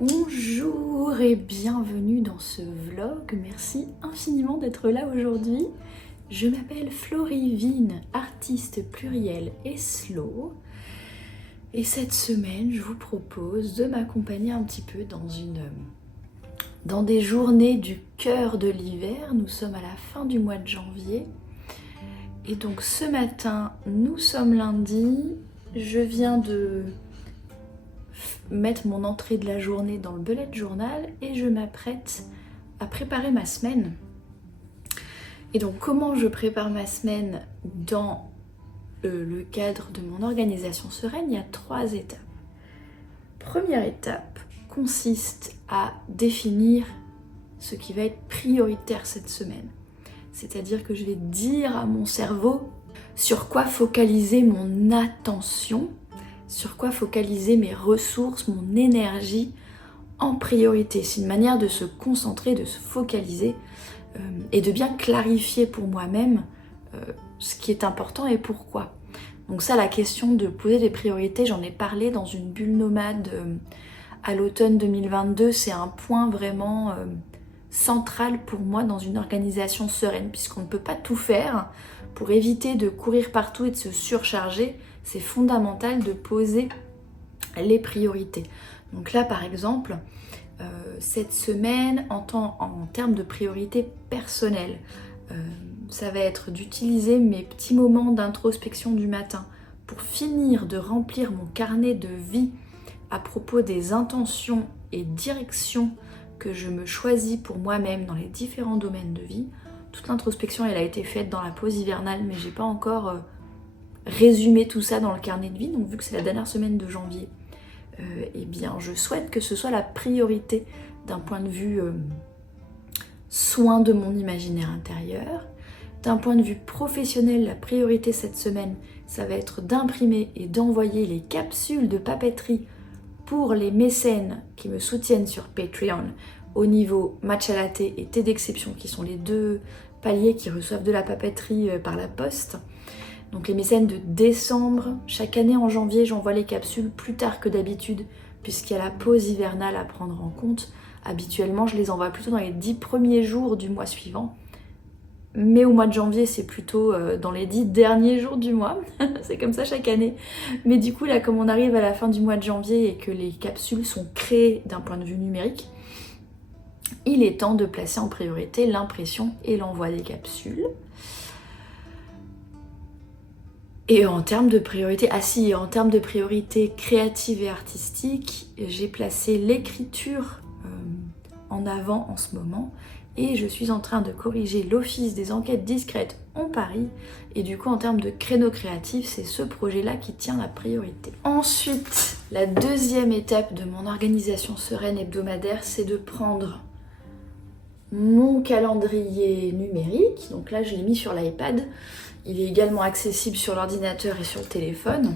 Bonjour et bienvenue dans ce vlog. Merci infiniment d'être là aujourd'hui. Je m'appelle Florivine, artiste pluriel et slow. Et cette semaine, je vous propose de m'accompagner un petit peu dans des journées du cœur de l'hiver. Nous sommes à la fin du mois de janvier. Et donc ce matin, nous sommes lundi. Je viens de mettre mon entrée de la journée dans le bullet journal et je m'apprête à préparer ma semaine. Et donc comment je prépare ma semaine dans le cadre de mon organisation sereine? Il y a 3 étapes. Première étape consiste à définir ce qui va être prioritaire cette semaine. C'est-à-dire que je vais dire à mon cerveau sur quoi focaliser mon attention, sur quoi focaliser mes ressources, mon énergie en priorité. C'est une manière de se concentrer, de se focaliser et de bien clarifier pour moi-même ce qui est important et pourquoi. Donc ça, la question de poser des priorités, j'en ai parlé dans une bulle nomade à l'automne 2022. C'est un point vraiment central pour moi dans une organisation sereine, puisqu'on ne peut pas tout faire. Pour éviter de courir partout et de se surcharger, c'est fondamental de poser les priorités. Donc là, par exemple, cette semaine, en termes de priorités personnelles, ça va être d'utiliser mes petits moments d'introspection du matin pour finir de remplir mon carnet de vie à propos des intentions et directions que je me choisis pour moi-même dans les différents domaines de vie. Toute l'introspection, elle a été faite dans la pause hivernale, mais j'ai pas encore résumé tout ça dans le carnet de vie. Donc vu que c'est la dernière semaine de janvier, eh bien je souhaite que ce soit la priorité d'un point de vue soin de mon imaginaire intérieur. D'un point de vue professionnel, la priorité cette semaine, ça va être d'imprimer et d'envoyer les capsules de papeterie pour les mécènes qui me soutiennent sur Patreon au niveau matcha latte et thé d'exception, qui sont les 2 paliers qui reçoivent de la papeterie par la poste. Donc les mécènes de décembre, chaque année en janvier, j'envoie les capsules plus tard que d'habitude, puisqu'il y a la pause hivernale à prendre en compte. Habituellement, je les envoie plutôt dans les 10 premiers jours du mois suivant. Mais au mois de janvier, c'est plutôt dans les 10 derniers jours du mois. C'est comme ça chaque année. Mais du coup, là, comme on arrive à la fin du mois de janvier et que les capsules sont créées d'un point de vue numérique, il est temps de placer en priorité l'impression et l'envoi des capsules. Et en termes de priorité, en termes de priorité créative et artistique, j'ai placé l'écriture en avant en ce moment. Et je suis en train de corriger l'office des enquêtes discrètes en Paris. Et du coup, en termes de créneau créatif, c'est ce projet-là qui tient la priorité. Ensuite, la deuxième étape de mon organisation sereine hebdomadaire, c'est de prendre mon calendrier numérique. Donc là, je l'ai mis sur l'iPad. Il est également accessible sur l'ordinateur et sur le téléphone.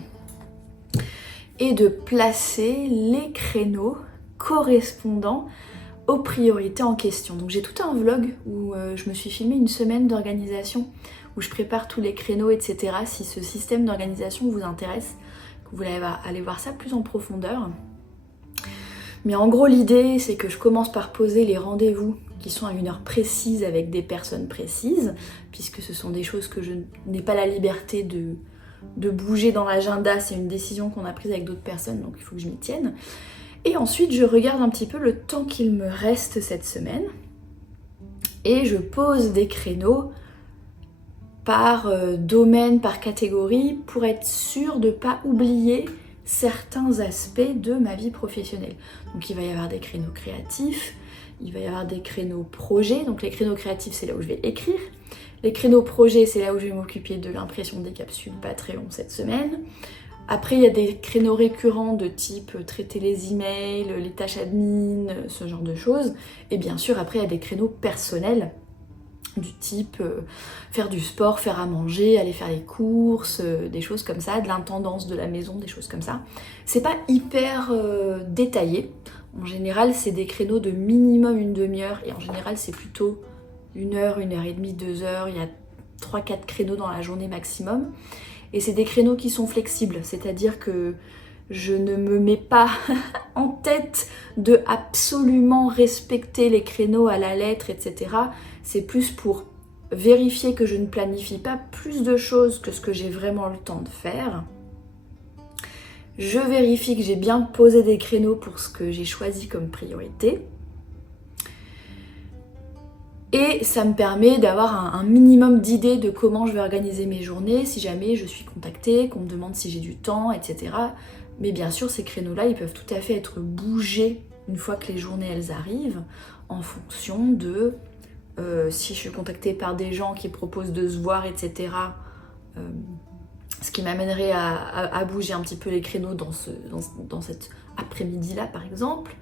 Et de placer les créneaux correspondant aux priorités en question. Donc j'ai tout un vlog où je me suis filmé une semaine d'organisation où je prépare tous les créneaux, etc. Si ce système d'organisation vous intéresse, que vous voulez aller voir ça plus en profondeur. Mais en gros, l'idée, c'est que je commence par poser les rendez-vous qui sont à une heure précise avec des personnes précises, puisque ce sont des choses que je n'ai pas la liberté de bouger dans l'agenda. C'est une décision qu'on a prise avec d'autres personnes, donc il faut que je m'y tienne. Et ensuite, je regarde un petit peu le temps qu'il me reste cette semaine et je pose des créneaux par domaine, par catégorie, pour être sûre de ne pas oublier certains aspects de ma vie professionnelle. Donc il va y avoir des créneaux créatifs, il va y avoir des créneaux projets. Donc les créneaux créatifs, c'est là où je vais écrire. Les créneaux projets, c'est là où je vais m'occuper de l'impression des capsules Patreon cette semaine. Après, il y a des créneaux récurrents de type traiter les emails, les tâches admin, ce genre de choses. Et bien sûr, après, il y a des créneaux personnels du type faire du sport, faire à manger, aller faire les courses, des choses comme ça, de l'intendance de la maison, des choses comme ça. C'est pas hyper détaillé. En général, c'est des créneaux de minimum une demi-heure et en général, c'est plutôt 1 heure, 1 heure et demie, 2 heures. Il y a 3-4 créneaux dans la journée maximum. Et c'est des créneaux qui sont flexibles, c'est-à-dire que je ne me mets pas en tête de absolument respecter les créneaux à la lettre, etc. C'est plus pour vérifier que je ne planifie pas plus de choses que ce que j'ai vraiment le temps de faire. Je vérifie que j'ai bien posé des créneaux pour ce que j'ai choisi comme priorité. Et ça me permet d'avoir un minimum d'idées de comment je vais organiser mes journées, si jamais je suis contactée, qu'on me demande si j'ai du temps, etc. Mais bien sûr, ces créneaux-là, ils peuvent tout à fait être bougés une fois que les journées, elles arrivent, en fonction de si je suis contactée par des gens qui proposent de se voir, etc. Ce qui m'amènerait à bouger un petit peu les créneaux dans cet après-midi-là, par exemple.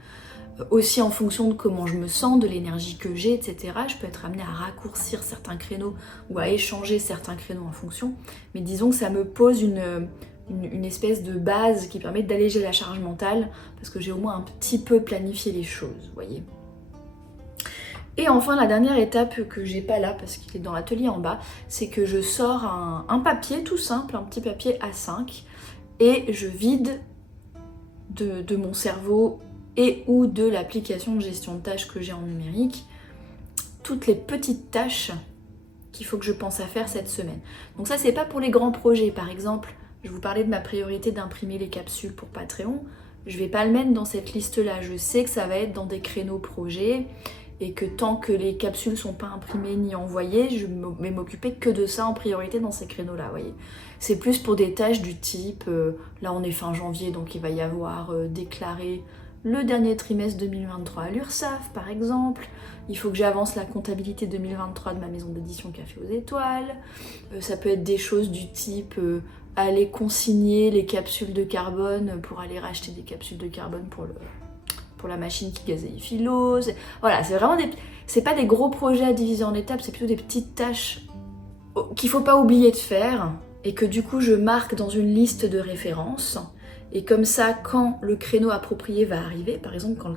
Aussi en fonction de comment je me sens, de l'énergie que j'ai, etc. Je peux être amenée à raccourcir certains créneaux ou à échanger certains créneaux en fonction. Mais disons que ça me pose une espèce de base qui permet d'alléger la charge mentale parce que j'ai au moins un petit peu planifié les choses, vous voyez. Et enfin, la dernière étape que j'ai pas là parce qu'il est dans l'atelier en bas, c'est que je sors un papier tout simple, un petit papier A5 et je vide de mon cerveau et ou de l'application de gestion de tâches que j'ai en numérique, toutes les petites tâches qu'il faut que je pense à faire cette semaine. Donc ça, c'est pas pour les grands projets. Par exemple, je vous parlais de ma priorité d'imprimer les capsules pour Patreon. Je vais pas le mettre dans cette liste-là. Je sais que ça va être dans des créneaux projets et que tant que les capsules sont pas imprimées ni envoyées, je vais m'occuper que de ça en priorité dans ces créneaux-là, vous voyez. C'est plus pour des tâches du type, là on est fin janvier, donc il va y avoir déclaré le dernier trimestre 2023 à l'URSSAF par exemple. Il faut que j'avance la comptabilité 2023 de ma maison d'édition Café aux Étoiles. Ça peut être des choses du type aller consigner les capsules de carbone pour aller racheter des capsules de carbone pour la machine qui gazéifie l'eau. Voilà, c'est vraiment c'est pas des gros projets à diviser en étapes, c'est plutôt des petites tâches qu'il faut pas oublier de faire et que du coup je marque dans une liste de référence. Et comme ça, quand le créneau approprié va arriver, par exemple quand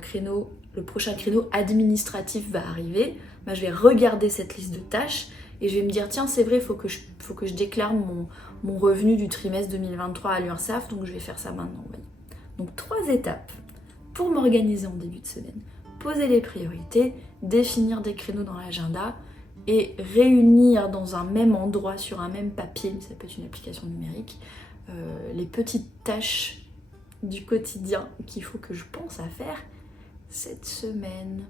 le prochain créneau administratif va arriver, bah, je vais regarder cette liste de tâches et je vais me dire tiens c'est vrai, faut que je déclare mon revenu du trimestre 2023 à l'URSSAF, donc je vais faire ça maintenant. Voyez. Donc 3 étapes pour m'organiser en début de semaine. Poser les priorités, définir des créneaux dans l'agenda et réunir dans un même endroit, sur un même papier, ça peut être une application numérique, les petites tâches du quotidien qu'il faut que je pense à faire cette semaine.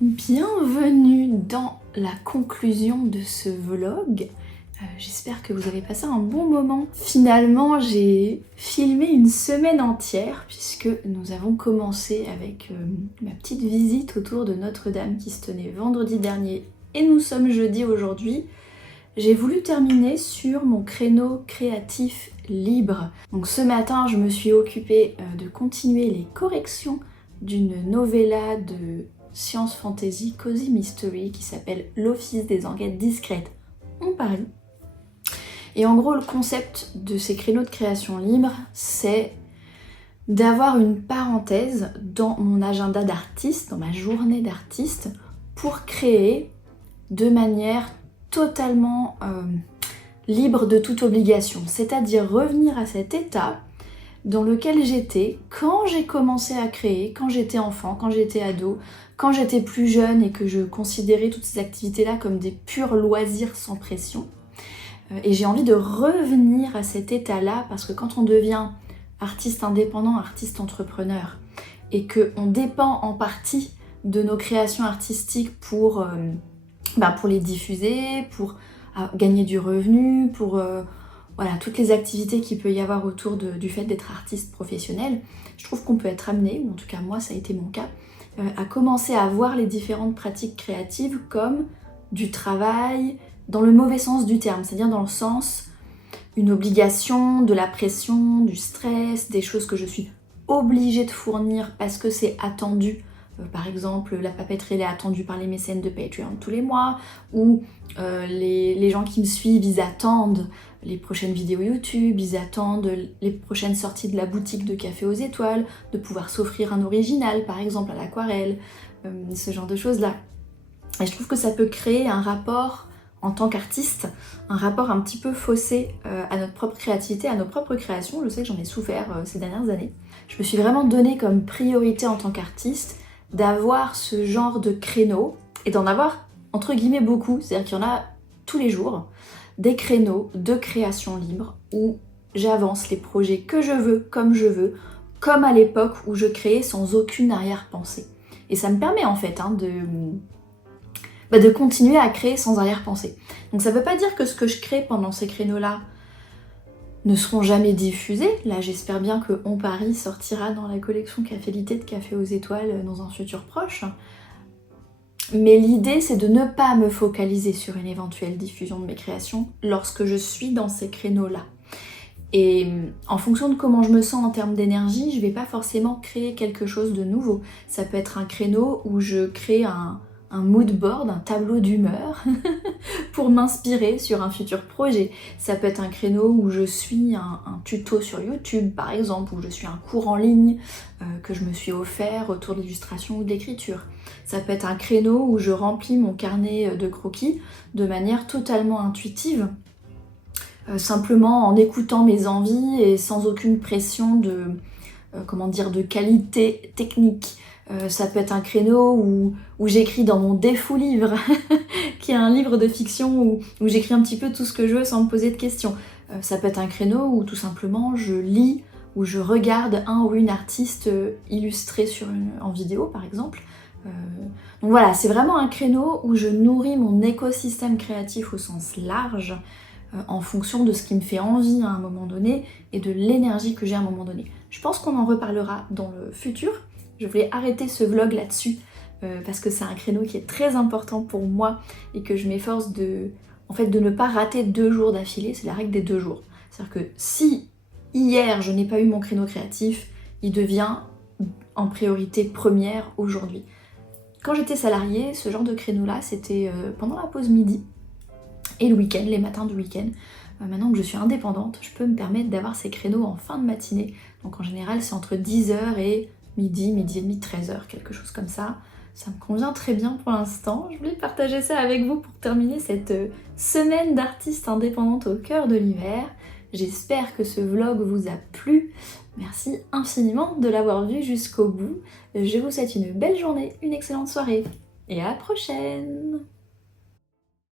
Bienvenue dans la conclusion de ce vlog. J'espère que vous avez passé un bon moment. Finalement, j'ai filmé une semaine entière puisque nous avons commencé avec ma petite visite autour de Notre-Dame qui se tenait vendredi dernier et nous sommes jeudi aujourd'hui. J'ai voulu terminer sur mon créneau créatif libre. Donc ce matin, je me suis occupée de continuer les corrections d'une novella de science fantasy cozy mystery qui s'appelle L'Office des enquêtes discrètes en Paris. Et en gros, le concept de ces créneaux de création libre, c'est d'avoir une parenthèse dans mon agenda d'artiste, dans ma journée d'artiste, pour créer de manière totalement libre de toute obligation. C'est-à-dire revenir à cet état dans lequel j'étais quand j'ai commencé à créer, quand j'étais enfant, quand j'étais ado, quand j'étais plus jeune et que je considérais toutes ces activités-là comme des purs loisirs sans pression. Et j'ai envie de revenir à cet état-là parce que quand on devient artiste indépendant, artiste entrepreneur et qu'on dépend en partie de nos créations artistiques pour les diffuser, pour gagner du revenu, pour voilà, toutes les activités qu'il peut y avoir autour du fait d'être artiste professionnel, je trouve qu'on peut être amené, ou en tout cas moi ça a été mon cas, à commencer à voir les différentes pratiques créatives comme du travail, dans le mauvais sens du terme, c'est-à-dire dans le sens une obligation, de la pression, du stress, des choses que je suis obligée de fournir parce que c'est attendu. Par exemple, la papeterie elle est attendue par les mécènes de Patreon tous les mois, ou les gens qui me suivent, ils attendent les prochaines vidéos YouTube, ils attendent les prochaines sorties de la boutique de Café aux Étoiles, de pouvoir s'offrir un original, par exemple à l'aquarelle, ce genre de choses-là. Et je trouve que ça peut créer un rapport, en tant qu'artiste, un rapport un petit peu faussé à notre propre créativité, à nos propres créations. Je sais que j'en ai souffert ces dernières années. Je me suis vraiment donné comme priorité en tant qu'artiste d'avoir ce genre de créneau et d'en avoir entre guillemets beaucoup, c'est-à-dire qu'il y en a tous les jours, des créneaux de création libre où j'avance les projets que je veux, comme à l'époque où je créais sans aucune arrière-pensée. Et ça me permet en fait de continuer à créer sans arrière-pensée. Donc ça veut pas dire que ce que je crée pendant ces créneaux-là ne seront jamais diffusés. Là, j'espère bien que On Paris sortira dans la collection Cafélité de Café aux Étoiles dans un futur proche. Mais l'idée, c'est de ne pas me focaliser sur une éventuelle diffusion de mes créations lorsque je suis dans ces créneaux-là. Et en fonction de comment je me sens en termes d'énergie, je vais pas forcément créer quelque chose de nouveau. Ça peut être un créneau où je crée un mood board, un tableau d'humeur pour m'inspirer sur un futur projet. Ça peut être un créneau où je suis un tuto sur YouTube par exemple, où je suis un cours en ligne que je me suis offert autour de l'illustration ou de l'écriture. Ça peut être un créneau où je remplis mon carnet de croquis de manière totalement intuitive, simplement en écoutant mes envies et sans aucune pression de qualité technique. Ça peut être un créneau où j'écris dans mon défou livre, qui est un livre de fiction où j'écris un petit peu tout ce que je veux sans me poser de questions. Ça peut être un créneau où tout simplement je lis, où je regarde un ou une artiste illustrée en vidéo par exemple. Donc voilà, c'est vraiment un créneau où je nourris mon écosystème créatif au sens large, en fonction de ce qui me fait envie à un moment donné et de l'énergie que j'ai à un moment donné. Je pense qu'on en reparlera dans le futur. Je voulais arrêter ce vlog là-dessus parce que c'est un créneau qui est très important pour moi et que je m'efforce de ne pas rater 2 jours d'affilée, c'est la règle des 2 jours. C'est-à-dire que si hier je n'ai pas eu mon créneau créatif, il devient en priorité première aujourd'hui. Quand j'étais salariée, ce genre de créneau-là, c'était pendant la pause midi et le week-end, les matins du week-end. Maintenant que je suis indépendante, je peux me permettre d'avoir ces créneaux en fin de matinée. Donc en général, c'est entre 10h et midi et demi, 13h, quelque chose comme ça. Ça me convient très bien pour l'instant. Je voulais partager ça avec vous pour terminer cette semaine d'artiste indépendante au cœur de l'hiver. J'espère que ce vlog vous a plu. Merci infiniment de l'avoir vu jusqu'au bout. Je vous souhaite une belle journée, une excellente soirée et à la prochaine!